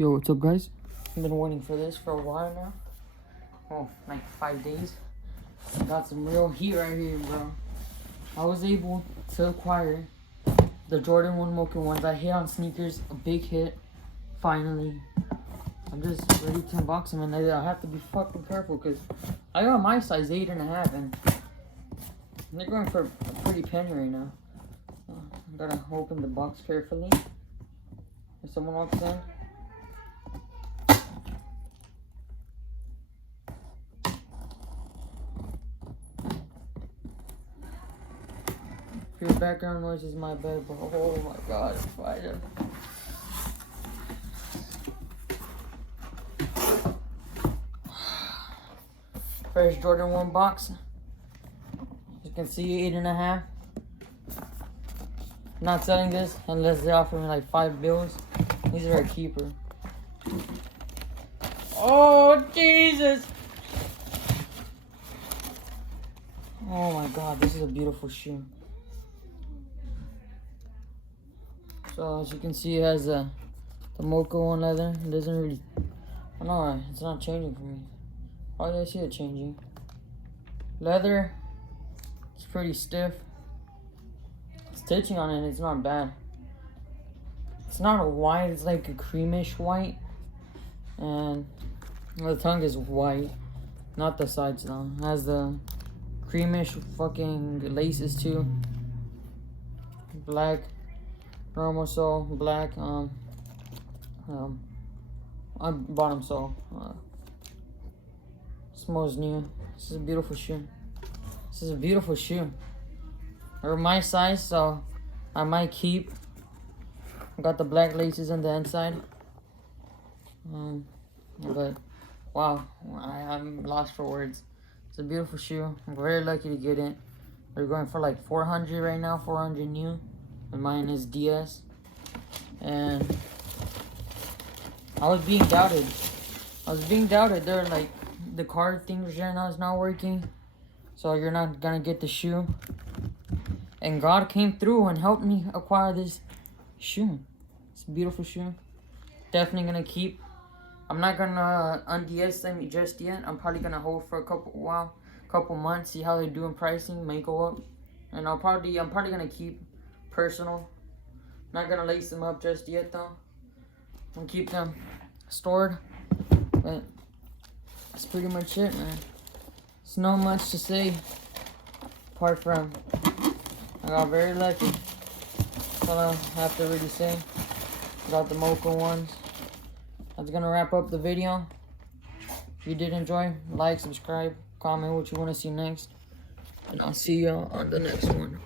Yo, what's up, guys? I've been waiting for this for a while now. Oh, like 5 days. Got some real heat right here, bro. I was able to acquire the Jordan 1 Mocha ones. I hit on sneakers, a big hit. Finally. I'm just ready to unbox them, and I have to be fucking careful because I got my size 8.5, and they're going for a pretty penny right now. I'm gonna open the box carefully. If someone walks in. If your background noise is my bed, but oh my god, spider. First Jordan 1 box. You can see 8.5. Not selling this unless they offer me like 5 bills. These are a keeper. Oh Jesus! Oh my god, this is a beautiful shoe. So as you can see, it has the Mocha 1 leather. It doesn't really, I don't know, it's not changing for me. Oh yeah, I see it changing. Leather, it's pretty stiff. Stitching on it, it's not bad. It's not a white, it's like a creamish white. And the tongue is white, not the sides though. It has the creamish fucking laces too. Black normal sole, black bottom sole. Smells new. This is a beautiful shoe. This is a beautiful shoe. They're my size, so I might keep. Got the black laces on the inside. But wow, I'm lost for words. It's a beautiful shoe. I'm very lucky to get it. They're going for like 400 right now, 400 new. And mine is DS. And I was being doubted. They're like, the card thing right now is not working, so you're not gonna get the shoe. And God came through and helped me acquire this shoe. It's a beautiful shoe. Definitely gonna keep. I'm not gonna unds them just yet. I'm probably gonna hold for a couple months, see how they do in pricing, may go up. And I'm probably gonna keep personal. Not gonna lace them up just yet though. I'm gonna keep them stored. But that's pretty much it, man. There's not much to say apart from I got very lucky. That's all I have to really say. Got the Mocha ones. That's gonna wrap up the video. If you did enjoy, like, subscribe, comment what you want to see next. And I'll see y'all on the next one.